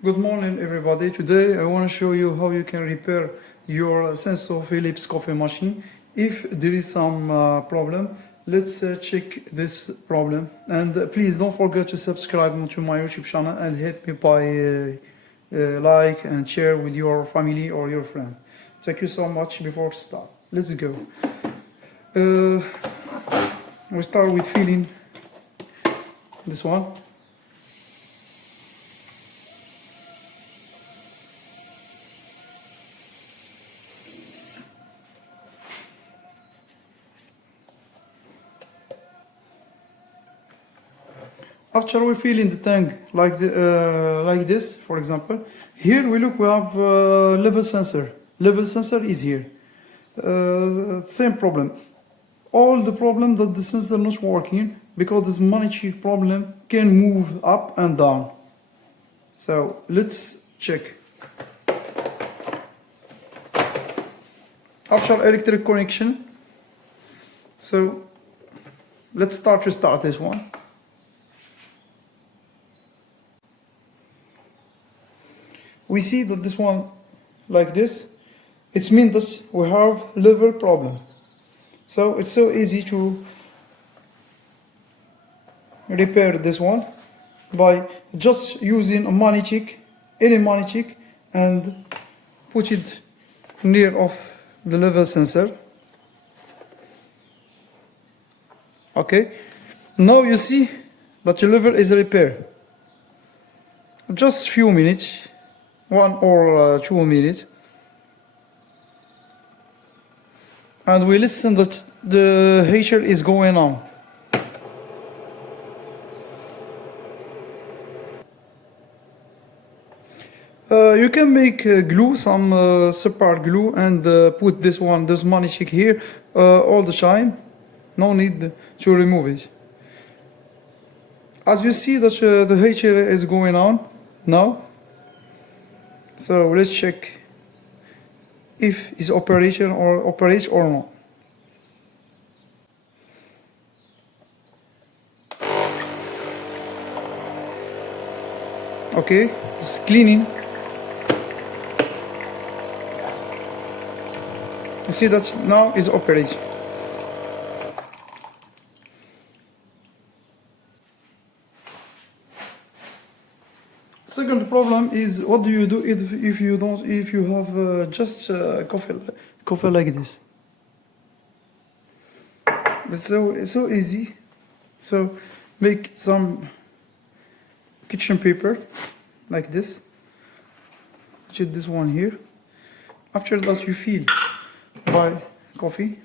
Good morning everybody. Today I want to show you how you can repair your SENSeO Philips coffee machine. If there is some problem, let's check this problem. And please don't forget to subscribe to my YouTube channel and help me by like and share with your family or your friend. Thank you so much. Before start, let's go. We start with feeling this one. After we fill in the tank like this, for example, here we have level sensor. Level sensor is here. Same problem. All the problem that the sensor not working because this monetary problem can move up and down. So let's check. After electric connection, so let's start this one. We see that this one like this, it means that we have level problem. So it's so easy to repair this one by just using a money check, any money check, and put it near of the level sensor. Okay, now you see that your level is repaired. Just few minutes. 1 or 2 minutes, and we listen that the heater is going on. You can make glue, some separate glue, and put this money check here all the time. No need to remove it. As you see that the heater is going on now. So let's check if it's operates or not. Okay, it's cleaning. You see that now it's operating. Second problem is, what do you do if you have just coffee like this? It's so easy. So make some kitchen paper like this. Put this one here. After that you fill by coffee.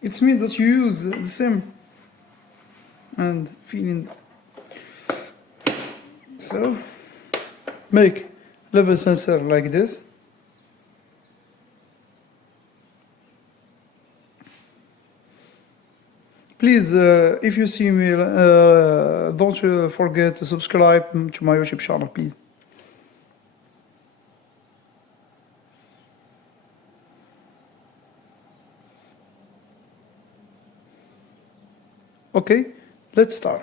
It means that you use the same and feeling. So make level sensor like this. Please, if you see me, don't forget to subscribe to my YouTube channel, please. Okay, let's start.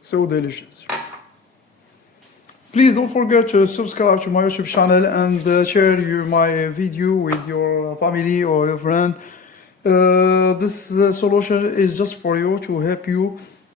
So delicious. Please don't forget to subscribe to my YouTube channel and share my video with your family or your friend. This solution is just for you, to help you